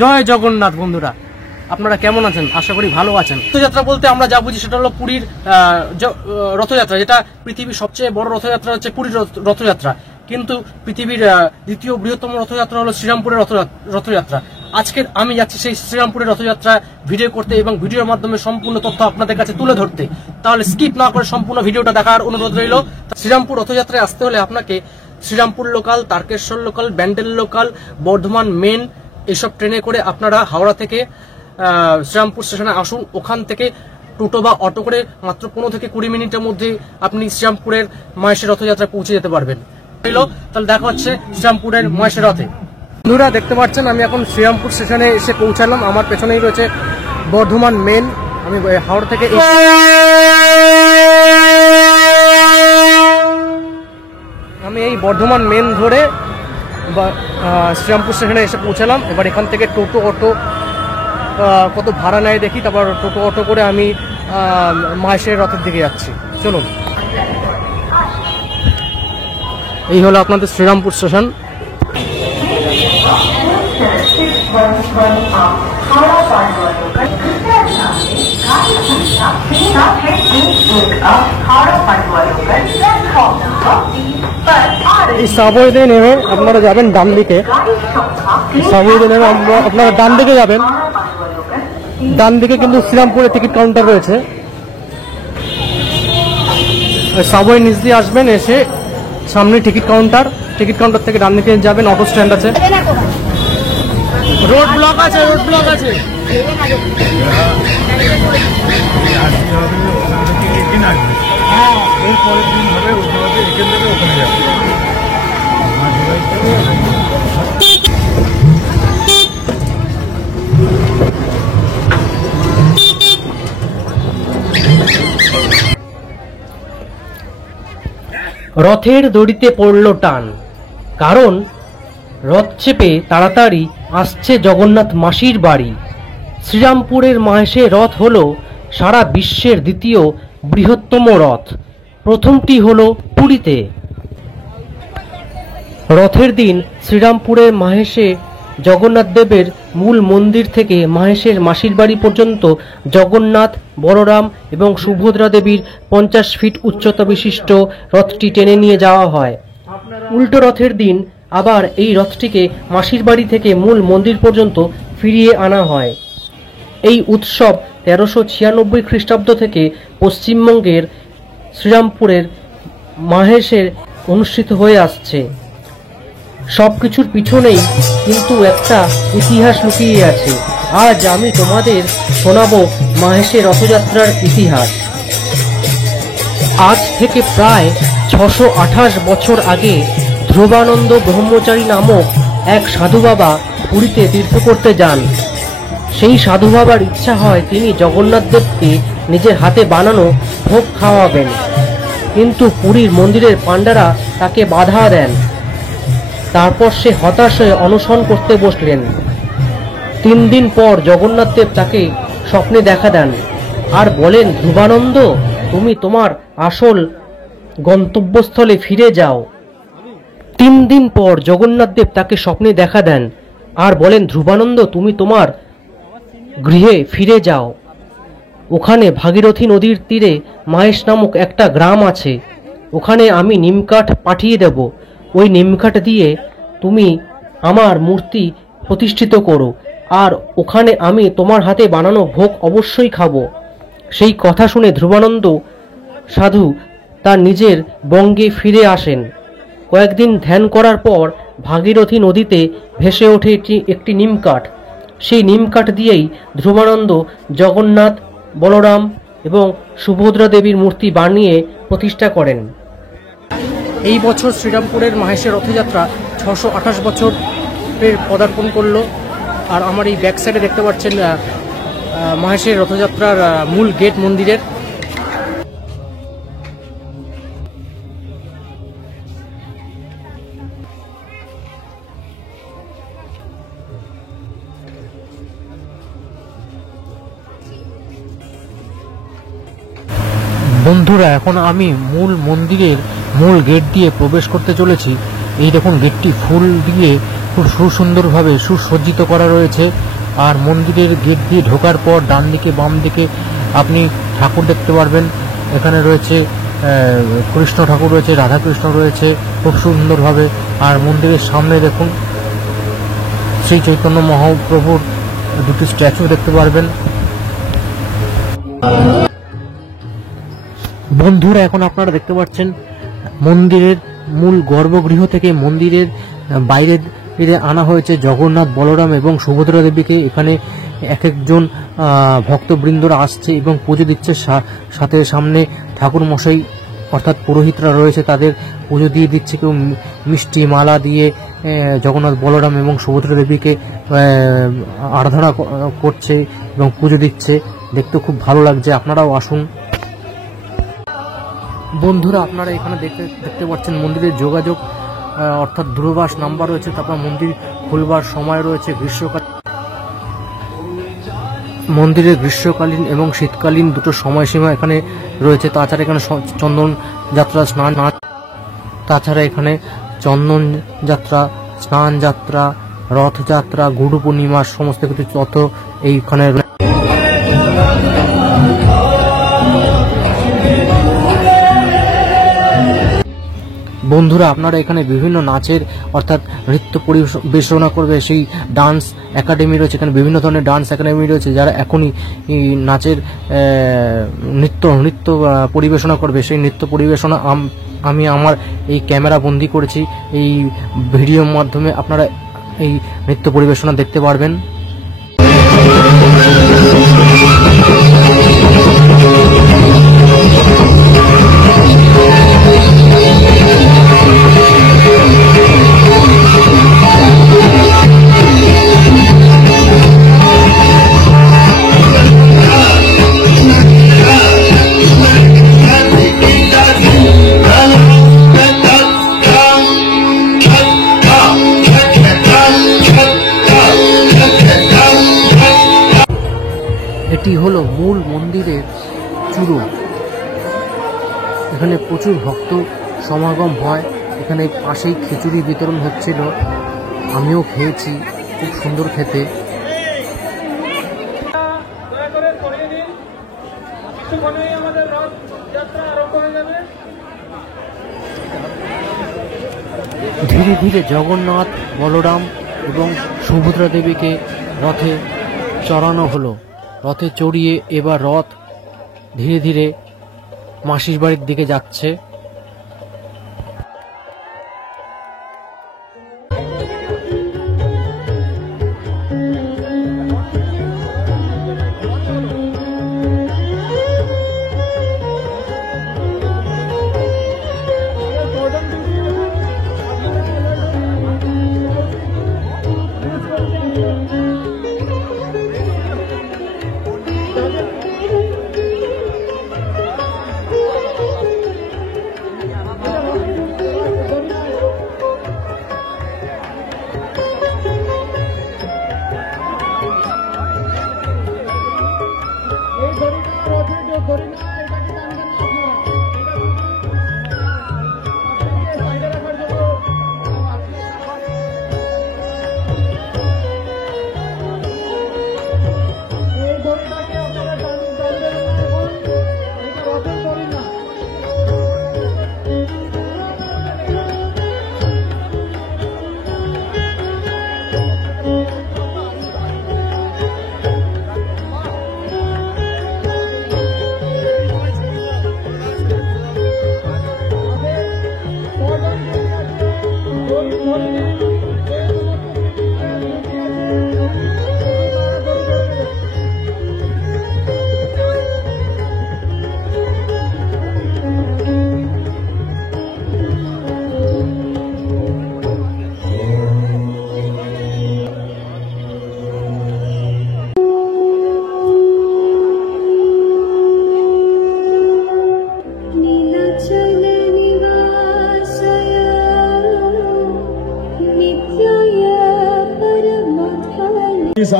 জয় জগন্নাথ। বন্ধুরা আপনারা কেমন আছেন? আশা করি ভালো আছেন। রথযাত্রা বলতে আমরা যা বুঝি সেটা হলো পুরীর রথযাত্রা, যেটা পৃথিবীর সবচেয়ে বড় রথযাত্রা হচ্ছে পুরীর রথযাত্রা। কিন্তু পৃথিবীর দ্বিতীয় বৃহত্তম রথযাত্রা হলো শ্রীরামপুরের রথযাত্রা। আজকে আমি যাচ্ছি সেই শ্রীরামপুরের রথযাত্রা ভিডিও করতে এবং ভিডিওর মাধ্যমে সম্পূর্ণ তথ্য আপনাদের কাছে তুলে ধরতে। তাহলে স্কিপ না করে সম্পূর্ণ ভিডিওটা দেখার অনুরোধ রইল। শ্রীরামপুর রথযাত্রায় আসতে হলে আপনাকে Srirampur local, Tarakeswar local, Bandel local, Bardhaman main এইসব ট্রেনে করে আপনারা হাওড়া থেকে শ্রীরামপুর স্টেশনে আসুন। ওখান থেকে টোটো বা অটো করে মাত্র 15 থেকে 20 মিনিটের মধ্যে আপনি শ্রীরামপুরের মহেশের রথযাত্রায় পৌঁছে যেতে পারবেন। তাহলে দেখা হচ্ছে শ্রীরামপুরের মহেশের রথে। বন্ধুরা দেখতে পাচ্ছেন আমি এখন শ্রীরামপুর স্টেশনে এসে পৌঁছালাম। আমার পেছনেই রয়েছে বর্ধমান মেন। আমি হাওড়া থেকে এই বর্ধমান মেন ধরে শ্রীরামপুর স্টেশনে এসে পৌঁছালাম। এবার এখান থেকে টোটো অটো কত ভাড়া নেয় দেখি, তারপর টোটো অটো করে আমি মহেশের রথের দিকে যাচ্ছি। চলুন। এই হলো আপনাদের শ্রীরামপুর স্টেশন। এই সাবওয়েতে নেমে আপনারা যাবেন ডান দিকে। সাবওয়েতে নেমে আপনারা ডান দিকে যাবেন। ডান দিকে কিন্তু শ্রীরামপুরে টিকিট কাউন্টার রয়েছে। সাবওয়ে নিচ দিয়ে আসবেন, এসে সামনে টিকিট কাউন্টার। টিকিট কাউন্টার থেকে ডান দিকে যাবেন, অটো স্ট্যান্ড আছে। রোড ব্লক আছে, রোড ব্লক আছে। রথের দড়িতে পড়ল টান, কারণ রথ চেপে তাড়াতাড়ি আসছে জগন্নাথ মাসির বাড়ি। শ্রীরামপুরের মহেশে রথ হল সারা বিশ্বের দ্বিতীয় বৃহত্তম রথ। প্রথমটি হল পুরীতে। রথের দিন শ্রীরামপুরের মহেশে জগন্নাথ দেবের মূল মন্দির থেকে মহেশের মাসির বাড়ি পর্যন্ত জগন্নাথ, বলরাম এবং সুভদ্রা দেবীর 50 ফিট উচ্চতা বিশিষ্ট রথটি টেনে নিয়ে যাওয়া হয়। উল্টো রথের দিন আবার এই রথটিকে মাসির বাড়ি থেকে মূল মন্দির পর্যন্ত ফিরিয়ে আনা হয়। এই উৎসব 1396 খ্রিস্টাব্দ থেকে পশ্চিমবঙ্গের শ্রীরামপুরের মহেশে অনুষ্ঠিত হয়ে আসছে। সবকিছুর পিছনেই কিন্তু একটা ইতিহাস লুকিয়ে আছে। আজ আমি তোমাদের শোনাবো মহেশে রথযাত্রার ইতিহাস। আজ থেকে প্রায় 628 বছর আগে ধ্রুবানন্দ ব্রহ্মচারী নামক এক সাধু বাবা পুরীতে তীর্থ করতে যান। সেই সাধু বাবার ইচ্ছা হয় তিনি জগন্নাথ দেবকে নিজের হাতে বানানো ভোগ খাওয়াবেন, কিন্তু পুরীর মন্দিরের পাণ্ডারা তাকে বাধা দেন। তারপর সে হতাশ হয়ে অনশন করতে বসলেন। 3 দিন পর জগন্নাথ দেব তাকে স্বপ্নে দেখা দেন আর বলেন, ধ্রুবানন্দ, তুমি তোমার আসল গন্তব্যস্থলে ফিরে যাও। 3 দিন পর জগন্নাথ দেব তাকে স্বপ্নে দেখা দেন আর বলেন, ধ্রুবানন্দ, তুমি তোমার গৃহে ফিরে যাও। ওখানে ভাগীরথী নদীর তীরে মহেশ নামক একটা গ্রাম আছে। ওখানে আমি নিমকাঠ পাঠিয়ে দেব। ওই নিমকাঠ দিয়ে তুমি আমার মূর্তি প্রতিষ্ঠিত করো, আর ওখানে আমি তোমার হাতে বানানো ভোগ অবশ্যই খাবো। সেই কথা শুনে ধ্রুবানন্দ সাধু তার নিজের বঙ্গে ফিরে আসেন। কয়েকদিন ধ্যান করার পর ভাগীরথী নদীতে ভেসে ওঠে একটি নিমকাঠ। সেই নিমকাঠ দিয়েই ধ্রুবানন্দ জগন্নাথ, বলরাম এবং সুভদ্রা দেবীর মূর্তি বানিয়ে প্রতিষ্ঠা করেন। এই বছর শ্রীরামপুরের মহেশের রথযাত্রা 628 বছরের পদার্পণ করলো। আর আমার এই ব্যাক সাইডে দেখতে পাচ্ছেন মহেশের রথযাত্রার মূল গেট মন্দিরের। বন্ধুরা এখন আমি মূল মন্দিরের মূল গেট দিয়ে প্রবেশ করতে চলেছি। এই দেখুন, গেটটি ফুল দিয়ে খুব সুসুন্দরভাবে সুসজ্জিত করা রয়েছে। আর মন্দিরের গেট দিয়ে ঢোকার পর ডান দিকে বাম দিকে আপনি ঠাকুর দেখতে পারবেন। এখানে রয়েছে কৃষ্ণ ঠাকুর রয়েছে, রাধাকৃষ্ণ রয়েছে খুব সুন্দরভাবে। আর মন্দিরের সামনে দেখুন শ্রী চৈতন্য মহাপ্রভুর দুটি স্ট্যাচু দেখতে পারবেন। বন্ধুরা, এখন আপনারা দেখতে পাচ্ছেন মন্দিরের মূল গর্ভগৃহ থেকে মন্দিরের বাইরে আনা হয়েছে জগন্নাথ, বলরাম এবং সুভদ্রা দেবীকে। এখানে এক একজন ভক্তবৃন্দরা আসছে এবং পুজো দিচ্ছে। সাথে সামনে ঠাকুর মশাই অর্থাৎ পুরোহিতরা রয়েছে, তাদের পুজো দিয়ে দিচ্ছে। কেউ মিষ্টি মালা দিয়ে জগন্নাথ, বলরাম এবং সুভদ্রা দেবীকে আরাধনা করছে এবং পুজো দিচ্ছে। দেখতে খুব ভালো লাগছে, আপনারাও আসুন। বন্ধুরা, আপনারা এখানে দেখতে পাচ্ছেন মন্দিরের যোগাযোগ অর্থাৎ দূরভাষ নাম্বার রয়েছে। তারপর মন্দির খুলবার সময় রয়েছে মন্দিরের গ্রীষ্মকালীন এবং শীতকালীন দুটো সময়সীমা এখানে রয়েছে। তাছাড়া এখানে চন্দন যাত্রা, স্নান, তাছাড়া এখানে চন্দন যাত্রা, স্নান যাত্রা, রথযাত্রা, গুরু পূর্ণিমা সমস্ত কিছু তথ্য এইখানে। বন্ধুরা, আপনারা এখানে বিভিন্ন নাচের অর্থাৎ নৃত্য পরিবেশনা করবে সেই ডান্স একাডেমি রয়েছে। এখানে বিভিন্ন ধরনের ডান্স একাডেমি রয়েছে, যারা এখনই নাচের নৃত্য পরিবেশনা করবে। সেই নৃত্য পরিবেশনা আমি আমার এই ক্যামেরা বন্দি করেছি। এই ভিডিওর মাধ্যমে আপনারা এই নৃত্য পরিবেশনা দেখতে পারবেন। এটি হলো মূল মন্দিরের চূড়ো। এখানে প্রচুর ভক্ত সমাগম হয়। এখানে পাশেই খিচুড়ি বিতরণ হচ্ছিল, আমিও খেয়েছি, খুব সুন্দর খেতে। ধীরে ধীরে জগন্নাথ, বলরাম এবং সুভদ্রা দেবীকে রথে চড়ানো হলো। রথে চড়িয়ে এবার রথ ধীরে ধীরে মাসির বাড়ির দিকে যাচ্ছে।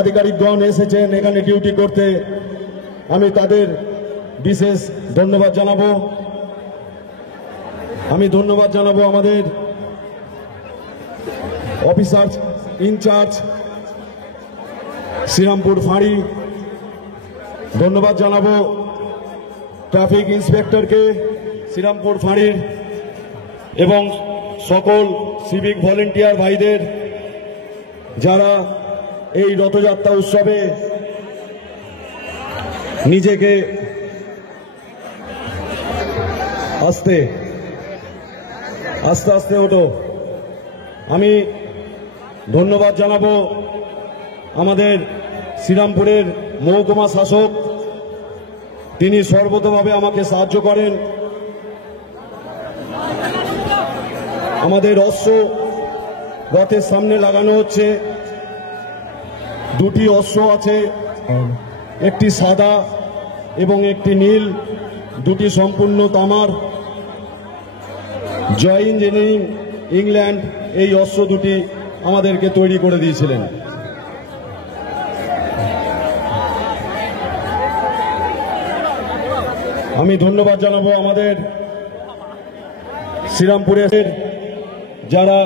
আধিকারিকগণ এসেছেন এখানে ডিউটি করতে, আমি তাদের বিশেষ ধন্যবাদ জানাবো। আমাদের অফিসার ইনচার্জ শ্রীরামপুর ফাঁড়ি, ধন্যবাদ জানাবো ট্রাফিক ইন্সপেক্টরকে শ্রীরামপুর ফাঁড়ির এবং সকল সিভিক ভলেন্টিয়ার ভাইদের যারা এই রথযাত্রা উৎসবে নিজেকে আস্তে আস্তে আস্তে ওঠো। আমি ধন্যবাদ জানাবো আমাদের শ্রীরামপুরের মহকুমা শাসক, তিনি সর্বতভাবে আমাকে সাহায্য করেন। আমাদের অশ্ব রথের সামনে লাগানো হচ্ছে, দুটি অশ্ব আছে, একটি সাদা এবং একটি নীল, দুটি সম্পূর্ণ তামার। জয় ইঞ্জিনিয়ারিং ইংল্যান্ড এই অশ্ব দুটি আমাদেরকে তৈরি করে দিয়েছিলেন। আমি ধন্যবাদ জানাবো আমাদের শ্রীরামপুরের যারা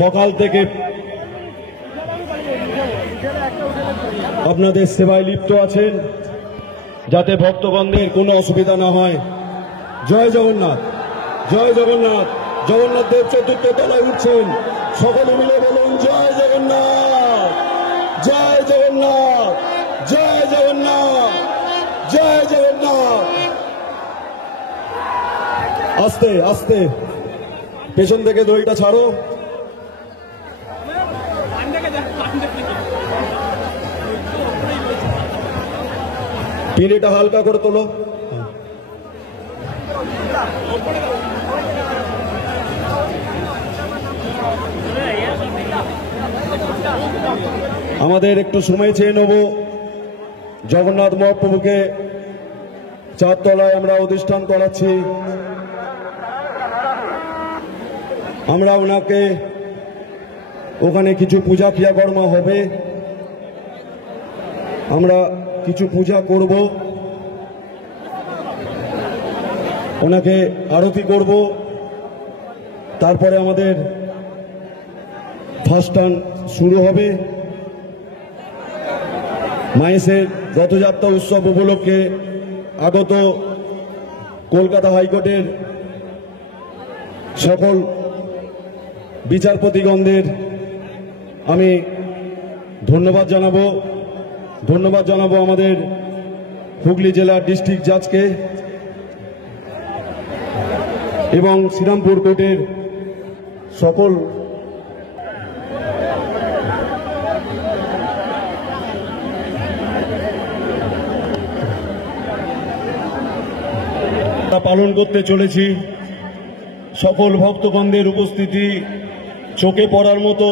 সকাল থেকে আপনাদের সেবায় লিপ্ত আছেন, যাতে ভক্তগণদের কোনো অসুবিধা না হয়। জয় জগন্নাথ, জয় জগন্নাথ। জগন্নাথ দেব চতুর্থ তলায় উঠছেন, সকলে মিলে বলুন জয় জগন্নাথ, জয় জগন্নাথ, জয় জগন্নাথ, জয় জগন্নাথ। আস্তে আস্তে পেছন থেকে দড়িটা ছাড়ো। পিঁড়িটা হালকা করে তোলো। আমাদের একটু সময় চেয়ে নেব। জগন্নাথ মহাপ্রভুকে চারতলায় আমরা অধিষ্ঠান করাচ্ছি। আমরা ওনাকে ওখানে কিছু পূজা ক্রিয়াকর্ম হবে, আমরা কিছু পূজা করব, ওনাকে আরতি করব, তারপরে আমাদের ফার্স্ট টান শুরু হবে। মায়েসের রথযাত্রা উৎসব উপলক্ষে আগত কলকাতা হাইকোর্টের সকল বিচারপতিগণদের আমি ধন্যবাদ জানাবো। ধন্যবাদ জানাবো আমাদের হুগলি জেলার ডিস্ট্রিক্ট জাজকে এবং শ্রীরামপুর কোর্টের সকল পালন করতে চলেছি। সকল ভক্তগণদের উপস্থিতি চোখে পড়ার মতো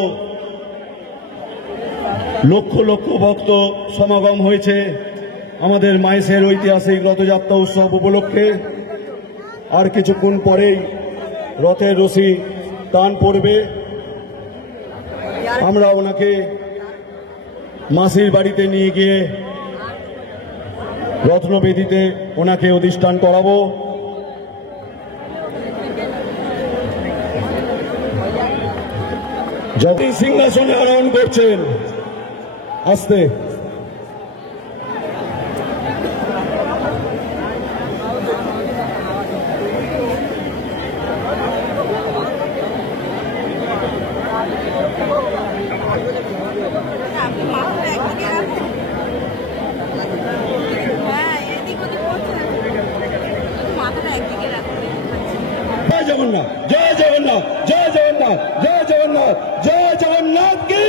লক্ষ লক্ষ ভক্ত সমাগম হয়েছে আমাদের মায়েসের ঐতিহাসিক রথযাত্রা উৎসব উপলক্ষে। আর কিছুক্ষণ পরেই রথের রশি টান পড়বে। আমরা ওনাকে মাসির বাড়িতে নিয়ে গিয়ে রত্নবেদিতে ওনাকে অধিষ্ঠান করাবো। যতই সিংহাসনে আরোহণ করছেন, আস্তে জয় জগন্নাথ, জয় জগন্নাথ, জয় জগন্নাথ, জয় জগন্নাথ, জয় জগন্নাথ কি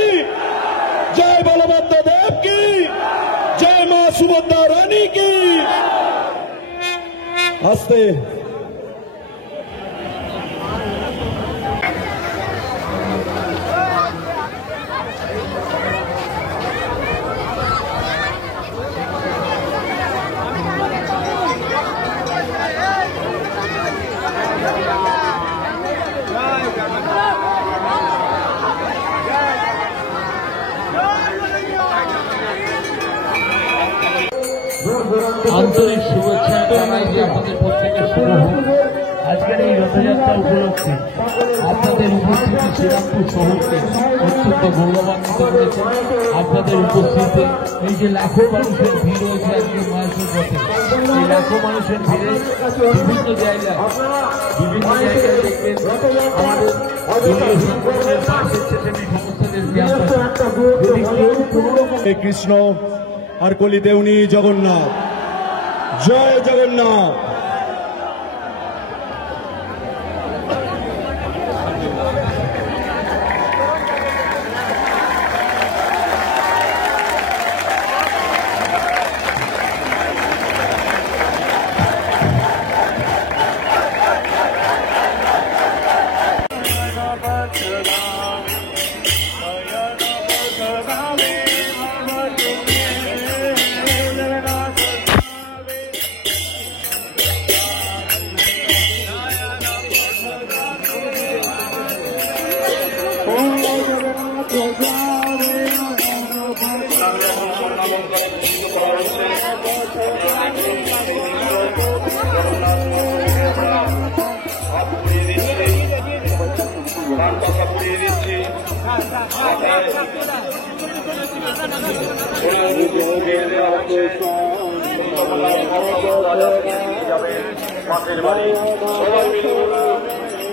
জয়, বলভদ্র দেব কি জয়, মা সুভদ্রা রানী কি। আস্তে আন্তরিক শুভেচ্ছা জানাই যে আমাদের প্রত্যেকের শুভ হোক। আজকের এই রথযাত্রা উপলক্ষে আপনাদের উপস্থিতি শ্রীরামপুর শহরকে অত্যন্ত গৌরবান্বিত করেছে। আপনাদের উপস্থিতিতে এই যে লাখো মানুষের ভিড় হয়েছে আজকে মহাসুর পথে, এই লাখো মানুষের ভিড়ে বিভিন্ন জায়গায় দেখবেন আমাদের সংগঠনের পাশ স্বেচ্ছাসেবী সংস্থাদের কৃষ্ণ আর কলিতে উনি জগন্নাথ। জয় জগন্নাথ।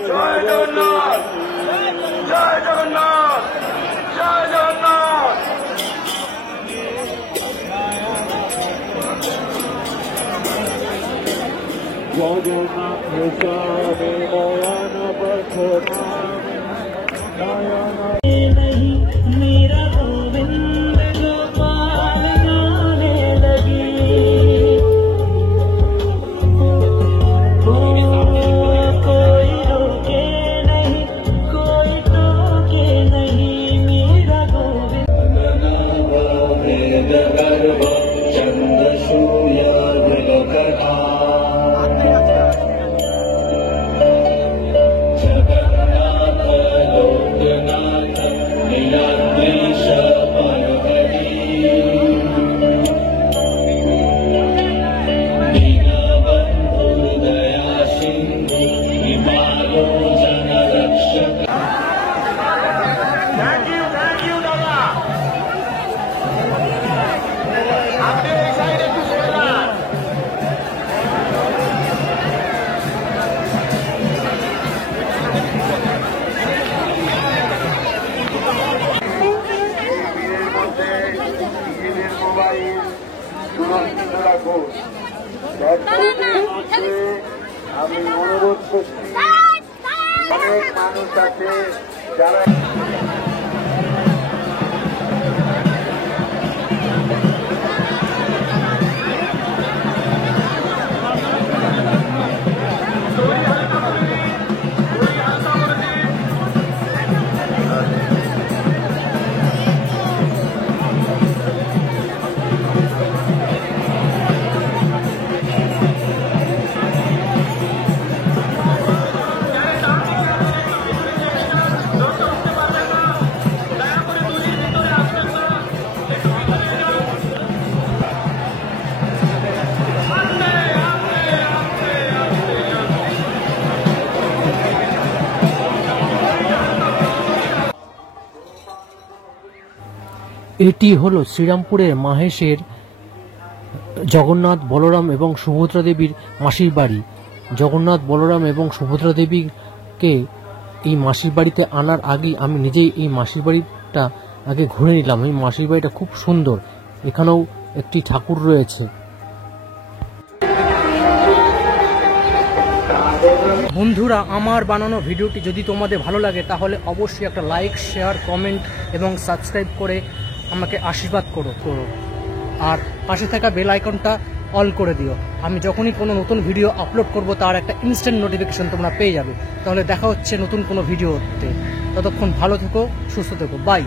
জয় জগন্নাথ, জয় জগন্নাথ, জয় জগন্নাথ। জগন্নাথ নয়ন বছর मेरा गोविंद गोपाल गाने लगी, कोई रोके नहीं, कोई टोके नहीं, मेरा गोविंद। चंद सूर्य আমি অনুরোধ করছি, অনেক মানুষ আছে যারা এটি হলো শ্রীরামপুরের মাহেশের জগন্নাথ, বলরাম এবং সুভদ্রা দেবীর মাসির বাড়ি। জগন্নাথ, বলরাম এবং সুভদ্রা দেবীকে এই মাসির বাড়িতে আনার আগে আমি নিজেই এই মাসির বাড়িটা আগে ঘুরে নিলাম। এই মাসির বাড়িটা খুব সুন্দর, এখানেও একটি ঠাকুর রয়েছে। বন্ধুরা, আমার বানানো ভিডিওটি যদি তোমাদের ভালো লাগে তাহলে অবশ্যই একটা লাইক, শেয়ার, কমেন্ট এবং সাবস্ক্রাইব করে আমাকে আশীর্বাদ করো। আর পাশে থাকা বেল আইকনটা অল করে দিও। আমি যখনই কোনো নতুন ভিডিও আপলোড করব তার একটা ইনস্ট্যান্ট নোটিফিকেশন তোমরা পেয়ে যাবে। তাহলে দেখা হচ্ছে নতুন কোনো ভিডিওতে। ততক্ষণ ভালো থেকো, সুস্থ থেকো, বাই।